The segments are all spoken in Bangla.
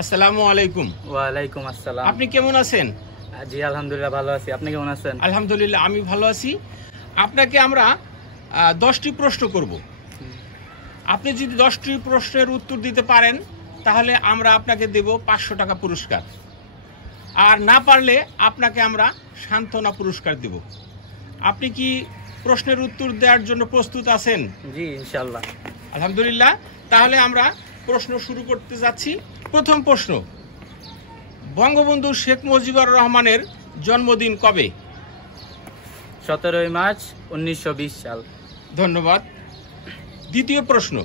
আসসালামু আলাইকুম। ওয়ালাইকুম আসসালাম। আপনি কেমন আছেন? জি আলহামদুলিল্লাহ ভালো আছি। আপনি কেমন আছেন? আলহামদুলিল্লাহ আমি ভালো আছি। আপনাকে আমরা 10টি প্রশ্ন করব। আপনি যদি 10টি প্রশ্নের উত্তর দিতে পারেন তাহলে আমরা আপনাকে দেব 500 টাকা পুরস্কার, আর না পারলে আপনাকে আমরা সান্ত্বনা পুরস্কার দেব। আপনি কি প্রশ্নের উত্তর দেওয়ার জন্য প্রস্তুত আছেন? জি ইনশাআল্লাহ। আলহামদুলিল্লাহ, তাহলে আমরা প্রশ্ন শুরু করতে যাচ্ছি। প্রথম প্রশ্ন, বঙ্গবন্ধু শেখ মুজিবুর রহমানের জন্মদিন কবে? 17 মার্চ 1920 সাল। ধন্যবাদ। দ্বিতীয় প্রশ্ন,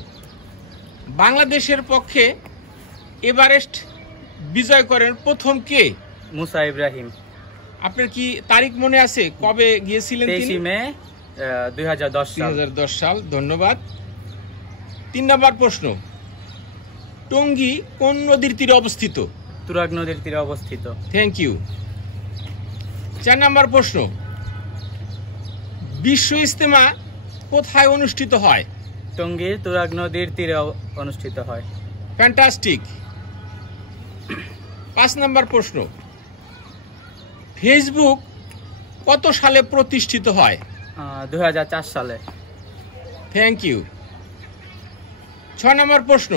বাংলাদেশের পক্ষে এভারেস্ট বিজয় করেন প্রথম কে? মুসা ইব্রাহিম। আপনার কি তারিখ মনে আছে কবে গিয়েছিলেন? 23 মে 2010 সাল। ধন্যবাদ। 3 নম্বর প্রশ্ন, টঙ্গী কোন নদীর তীরে অবস্থিত? তুরাগ নদীর তীরে অবস্থিত। Thank you. 4 নম্বর প্রশ্ন, বিশ্ব ইজতেমা কোথায় অনুষ্ঠিত হয়? টঙ্গীর তুরাগ নদীর তীরে অনুষ্ঠিত হয়। ফ্যান্টাস্টিক। 5 নম্বর প্রশ্ন, ফেসবুক কত সালে প্রতিষ্ঠিত হয়? 2004 সালে। Thank you. 6 নম্বর প্রশ্ন,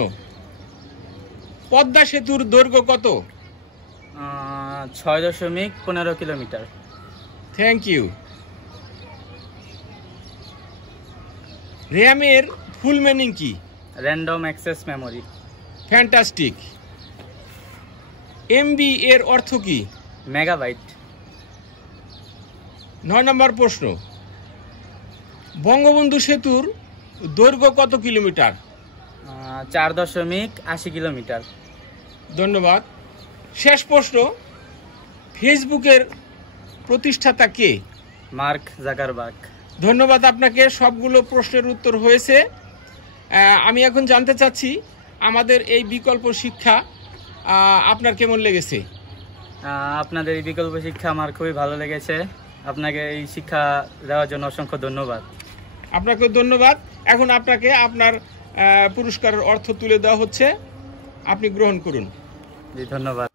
পদ্মা সেতুর দৈর্ঘ্য কত? 6.15 কিলোমিটার। Thank you. র্যামের ফুল মিনিং কি? Random access memory. Fantastic. MB এর অর্থ কি? মেগাবাইট। 9 নম্বর প্রশ্ন, বঙ্গবন্ধু সেতুর দৈর্ঘ্য কত কিলোমিটার? 4.80 কিলোমিটার। ধন্যবাদ। শেষ প্রশ্ন, ফেসবুকের প্রতিষ্ঠাতা কে? Mark Zuckerberg. ধন্যবাদ আপনাকে। সবগুলো প্রশ্নের উত্তর হয়েছে। আমি এখন জানতে চাচ্ছি আমাদের এই বিকল্প শিক্ষা আপনার কেমন লেগেছে? আপনাদের এই বিকল্প শিক্ষা আমার খুবই ভালো লেগেছে। আপনাকে এই শিক্ষা দেওয়ার জন্য অসংখ্য ধন্যবাদ। আপনাকে ধন্যবাদ। এখন আপনাকে আপনার পুরস্কারের অর্থ তুলে দেওয়া হচ্ছে, আপনি গ্রহণ করুন। জি ধন্যবাদ।